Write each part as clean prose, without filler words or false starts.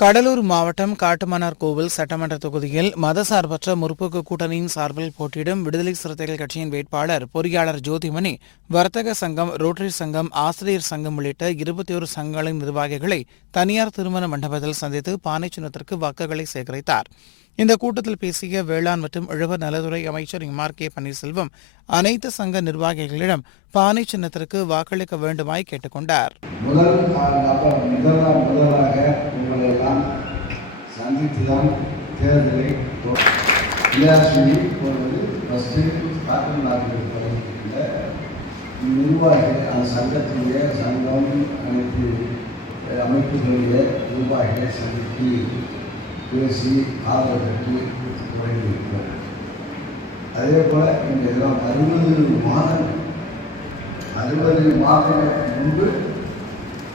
கடலூர் மாவட்டம் காட்டுமன்னார் கோவில் சட்டமன்ற தொகுதியில் மதசார்பற்ற முற்போக்கு கூட்டணியின் சார்பில் போட்டியிடும் விடுதலை சிறுத்தைகள் கட்சியின் வேட்பாளர் பொறியாளர் ஜோதிமணி வர்த்தக சங்கம், ரோட்டரி சங்கம், ஆசிரியர் சங்கம் உள்ளிட்ட 21 சங்கங்களின் நிர்வாகிகளை தனியார் திருமண மண்டபத்தில் சந்தித்து பானை சின்னத்திற்கு வாக்குகளை சேகரித்தார். இந்த கூட்டத்தில் பேசிய வேளாண் மற்றும் உழவர் நலத்துறை அமைச்சர் கே பன்னீர்செல்வம் அனைத்து சங்க நிர்வாகிகளிடம் பானை சின்னத்திற்கு வாக்களிக்க வேண்டுமாய் கேட்டுக் கொண்டார். முதலாக உங்களை எல்லாம் சந்தித்துதான் தேர்தலை நிர்வாகிகள் அந்த சங்கத்தினுடைய சங்கம் அனைத்து அமைப்புகளுடைய நிர்வாகிகளை சந்தித்து பேசி ஆதரவு பெற்று தொடங்கியிருக்கிறோம். அதே போல இந்த இதெல்லாம் 60 மாதங்களுக்கு முன்பு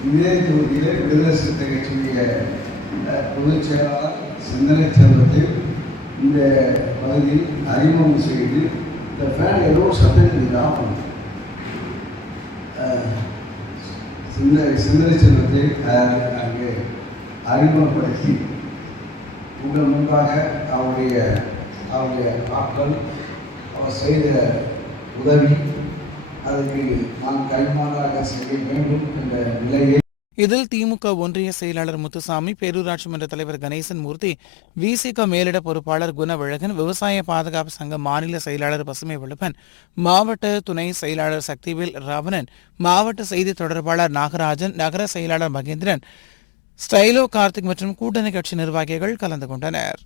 இதே தொகுதியிலே விடுதலை சிறுத்தை கட்சியுடைய பொதுச் செயலாளர் சிந்தனை செல்வத்தை இந்த பகுதியில் அறிமுகம் செய்து இந்த ஃபேன் ஏதோ சட்டத்தில் ஆகும் சிந்தனை செல்வத்தை அங்கே அறிமுகப்படுத்தி உங்கள் முன்பாக அவருடைய ஆட்கள் அவர் செய்த உதவி அதற்கு நான் கைமாறாக செய்ய வேண்டும் என்ற நிலையை இதில் திமுக ஒன்றிய செயலாளர் முத்துசாமி, பேரூராட்சி மன்ற தலைவர் கணேசன் மூர்த்தி, விசிக மேலிட பொறுப்பாளர் குணவழகன், விவசாய பாதுகாப்பு சங்க மாநில செயலாளர் பசுமை வல்லபன், மாவட்ட துணை செயலாளர் சக்திவேல் ராவணன், மாவட்ட செய்தி தொடர்பாளர் நாகராஜன், நகர செயலாளர் மகேந்திரன், ஸ்டைலோ கார்த்திக் மற்றும் கூட்டணி கட்சி நிர்வாகிகள் கலந்து கொண்டனர்.